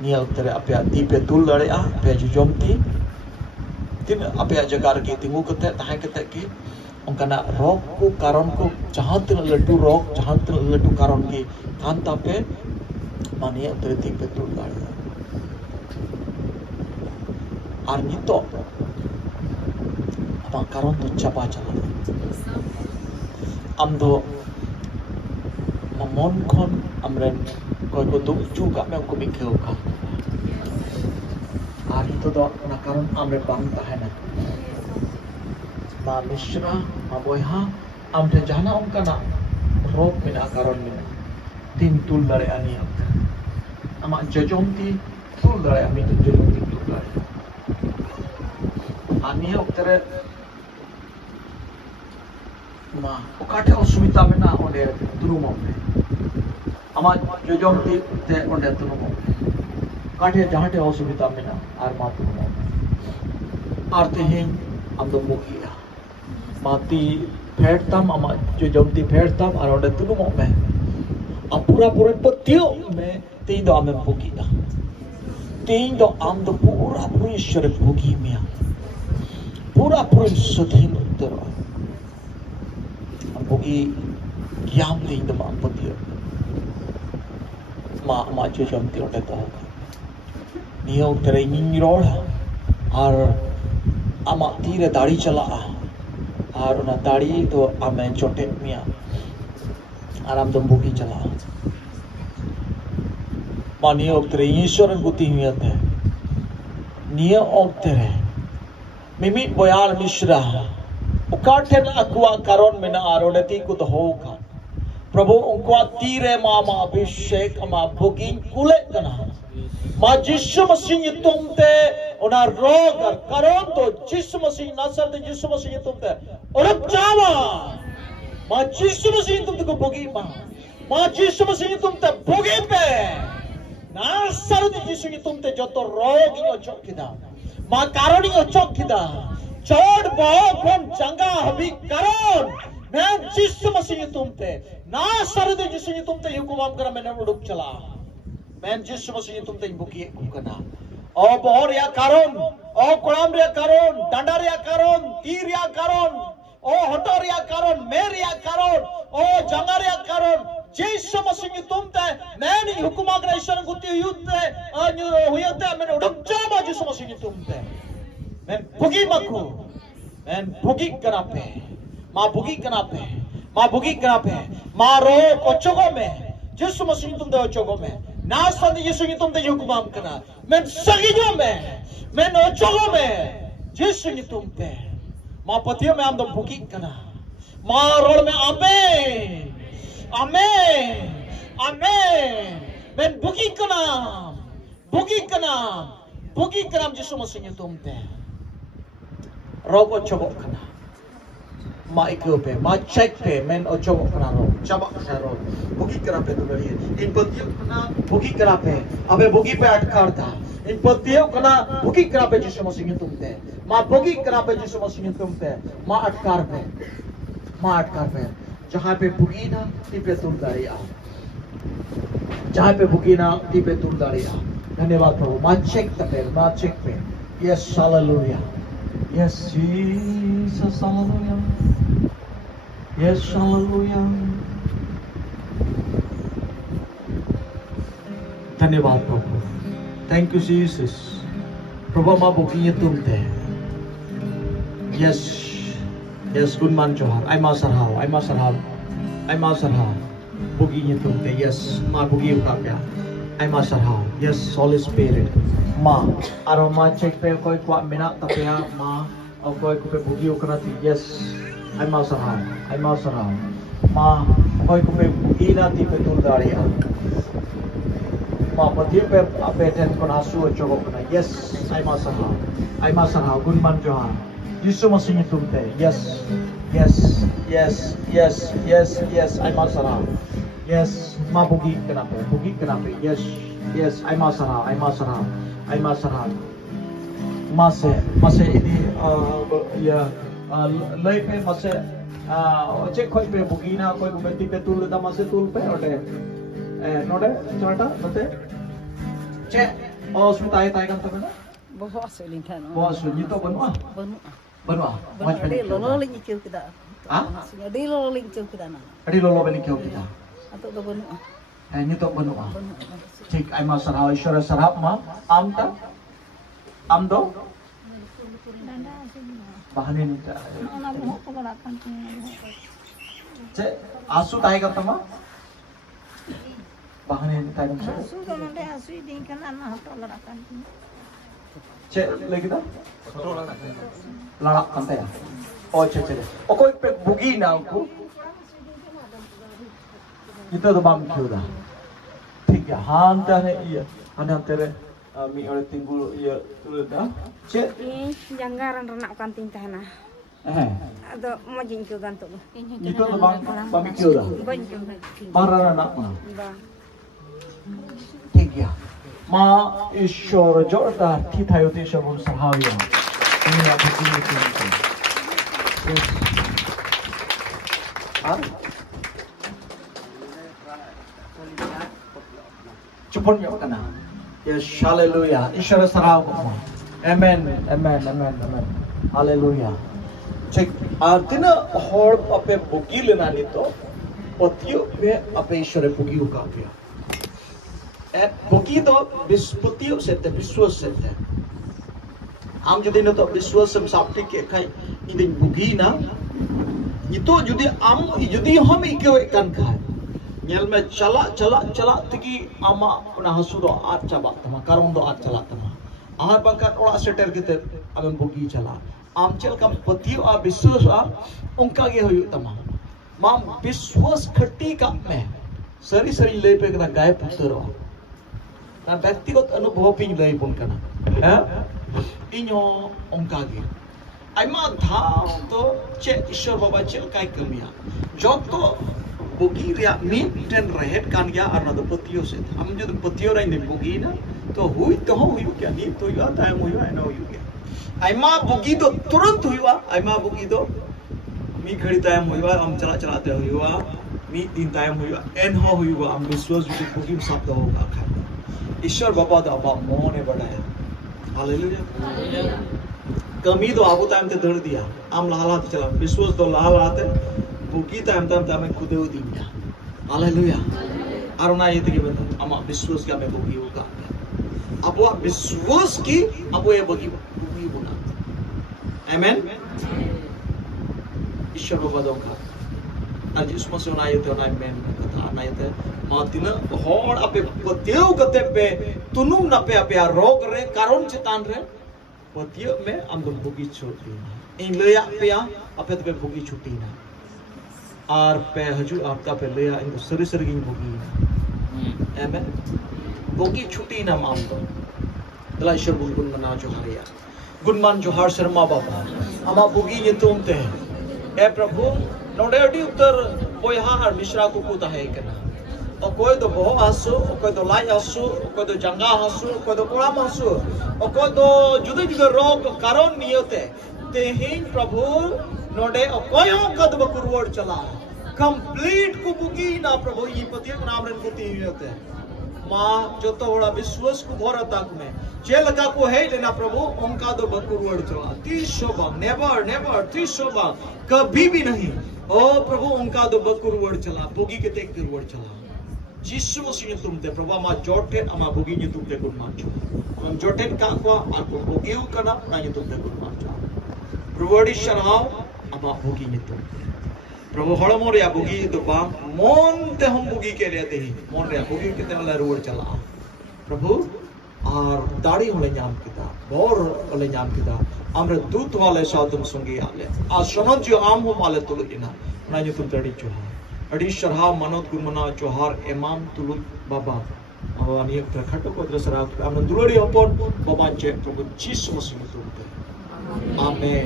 Nia utere apya tipe tul dari apya jujom ti tin apya jagar ke tingu kete tahan kete ke ongkana rok ku karon ku jahan tin ladu rok jahan tin ladu karon ke kan tape mania utere tipe tul dari ar nito apa karon tu chapa chala amdo mamon kon amren koi ko duk juga me ko mikeu ka ar itu do na karon amre bang tahena ma misra ma boyha amde jana ongkana rok mena karon mena tin tul dari ani ama jojom ti tul dari ami jojom ti tul dari ani oktere ma okate osumita mena onde turumo ama jojom ti te onde turumo kate jahate osumita mena ar ma turumo ar tehin amdo mukia mati phertam ama jojom ti phertam ar onde turumo me apura pura petio me tein do ame mukia tein do amdo pura pura ishwar muki mea pura pura sudhin uttara Bogi kiam ting de ma pati ma jojom ti ote to niyo tere ningrol ar ama tire dari chala ar ona dari to ame chote mia aram dom bogi chala ma niyo tere ishwaran guti miyate niyo tere mimi boyal mishra Ukaten akwa karon mena aroneti ku hoka Prabhu unkwa tire mama abhishek ama bogin kule kana ma Jishu Masih tumte ona rogar karon to Jishu Masih nasar de Jishu Masih tumte orap jawa ma Jishu Masih tumte ko bogi ma Jishu Masih tumte bogi pe nasar de Jishu tumte joto rogi ochok kida ma karoni ochok kida चोड़ बहुत कौन जंगा हबी करोन मैं जिस्म मसीह तुमते ना सरदे जिस्म तुमते हुकुम करा मैंने उड़ुक चला मैं जिस्म मसीह तुमते बुकी कुकना ओ बोर या करोन ओ कुराम या करोन डंडर या करोन तीर या करोन ओ हटर या करोन मेर या करोन ओ जंगर या करोन जिस्म मसीह तुमते मैं नहीं हुकुम करा ईश्वर गुती युते हुयते मैंने उड़ुक चला जिस्म मसीह तुमते Men bugi maku, men bugi kanape, ma bugi kanape, ma ro ochogo me, Yesu Masih tumte ochogo me, nasandi Yesu tumte hukumam kana, men sagijo me, men ochogo me, Yesu tumte, ma patiyo me amdo bugi kana, ma ro me amen, amen, amen, men bugi kanam Yesu Masih tumte. Rogo chobok kana ma ikope ma check pe men o chobok kana ro chabak kana ro bugi kara pe to bari in patiyo kana bugi kara pe abe bugi pe atkar tha in patiyo kana bugi kara pe Yishu Masih tumte ma bugi kara pe Yishu Masih tumte ma atkar pe jahan pe bugi na tipe tul dariya jahan pe bugi na tipe tul dariya धन्यवाद प्रभु ma check pe yes hallelujah Yes, Jesus, hallelujah. Yes, hallelujah. धन्यवाद प्रभु. Thank you, Jesus. प्रभु माँ booking तुमते. Yes, good man Johar. I must have. Bukiंग तुमते. Yes, माँ booking उठाया. I must have. Yes, Holy Spirit. Ma, aroma check pe koi kwa mina tapya ma, or koi kupe bugi ukanati. Yes, I must have. Ma, koi kupe bugi na tipe tul daria. Ma, pati pe apeten kona su chogo kana. Yes, I must have. Good man Johan. Yishu Masih tumte. Yes, I must have. Yes, ma bugi kanape. Yes, I must have. Mase ini ya lay pe mase check koi pe bugina koi beti pe tul da mase tul pe ode node chata note check Oh, sudah tay kan teman? Bawa sulit kan. Bawa sulit itu benua. Benua. Ada lolo lagi kau kita. Ah? Ada lolo lagi kau kita na. Ada lolo balik kau kita. Atau tu benua. Ini tu benua. Cik, ay masarap Ishwara sarap ma. Amta? Amdo? Bahanin. Cik, asu tay kan teman? Bahanin tay kan saya. Asu kalau ada asu ini kan anak atau larakan. Cik, lagi dah? Larak kan saya. Oh, cik. Oh, kau ikut bugi na aku. Itu tu bang kau dah. Tiga hantar ni iya. Hantar tere. Mi orang tinggal iya tu dah. Cik. Ini janggaran renak kantin tanah. Ada majin kau gantung. Itu tu bang kau dah. Para anak mana? Tiga. Ma Ishwara Jorda Titayo Desha Bun Sahawiya. Ini aku pilih tu. Cepon ya kena. Yes, hallelujah. Ishwara Sarau. Amen. Hallelujah. Cek artinya hor ape bugi lena nito. Otiyo pe ape Ishwara bugi ukapya. बुकी तो विस्पतियों से थे विश्वास से थे हम जुदी न तो विश्वास हम साप्टी के खाई इधर बुकी ना ये तो जुदी हम इक्यो एकन खाए न्याल में चला तकी आमा उन्हें हंसुरो आठ चबा तमा कारों दो आठ चला तमा आहार बंकार ओला सेटर किते अबे बुकी चला आम चल कम पतियों आ विश्वास आ उनका के हुई तमा माम विश्वास खट्टी का में सरी ले पे कना गाय पुत्रो ना व्यक्तिगत अनुभव पिंग लय पुन कना इन्यो ओंका गे आइमा धाम तो चे ईश्वर बाबा चल काय कमिया जब तो बुगी रिया मीटेन रहेट कान गया और ना तो पतियों से हम जो पतियों रही ने बुगी ना तो हुई क्या नी तो हुआ टाइम हुआ है ना हुई क्या आइमा बुगी तो तुरंत हुआ आइमा बुगी तो मी घड़ी टाइम हुआ हम चलाते हुआ मी दिन टाइम हुआ एन हो हुआ हम विश्वास जो बुगी शब्द होगा ईश्वर बाबा तो अब मोह ने बढ़ाया हालेलुया कमी तो आपको टाइम ते दौड़ दिया हम लाला तो चला विश्वास तो लाला आते बुकी टाइम हमें खुद दी दिया हालेलुया अरुणा ये तक बंद हम विश्वास का हमें बुकी होगा अब वो विश्वास की अब वो ये बुकी बुना आमेन ईश्वर बाबा दो का आज इस मौसम में आये थे ना मैन कथा आये थे मातिना हॉर अपे पतियों कते पे तुनुम न पे अपे रोग रे कारण चितान रे पतियों में हम तो बुगी छोटी इन लेया पे अपे तो बुगी छुट्टी ना आर पे हजू आपका पे लेया इनको सरी की बुगी एमें बुगी छुट्टी ना माम तो दला ईश्वर बुलगुन मना जो हरिया गुणमान जो हर शर्मा बाबा हमा बुगी ये तुमते हैं ए प्रभु नोडेडी उत्तर कोई हार मिश्रा को कुता है करना और कोई तो बहुत हंसू और कोई तो लाई हंसू और कोई तो जंगा हंसू और कोई तो कोड़ा हंसू और कोई तो जुदे रोग कारण नहीं होते तेहिं प्रभु नोडे और कोई हम कद बकुरवड़ चला कंप्लीट को बुकी ना प्रभु ये पतियों के नाम रन को तीन होते माँ जो तो बड़ा विश्वास को भरा तक में जे लगा को है लेना प्रभु उनका तो बकुरवड़ चला 300 बार नेवर 300 बार कभी भी नहीं ओ प्रभु उनका तो बकुरवड़ चला बुगी के तेक कुरवड़ चला जिसु मसीह तुमते प्रभु मा जोटे अमा बुगी नि तुमते गुण माचो हम जोटे का को आको बुगी करना ना नि तुमते गुण माचो प्रभुडी शराव अमा बुगी नि तुमते प्रभु हड़मो रे बुगी तो बाम मोन ते हम बुगी के लेते ही मोन रे बुगी के ते रुवड़ चला प्रभु और दाढ़ी होले नाम किता बोर होले नाम किता हमरे दूत वाले साधम संगी आले आश्रम जो आम हो माले तुल इना ना जो तुम तड़ी चोहार अड़ी शरहा मनोत गुमना चोहार इमाम तुल बाबा अवानी एक खटो को दसरा हमने दुरड़ी अपन बाबा चे प्रभु जीसस मसीह तुम आमेन।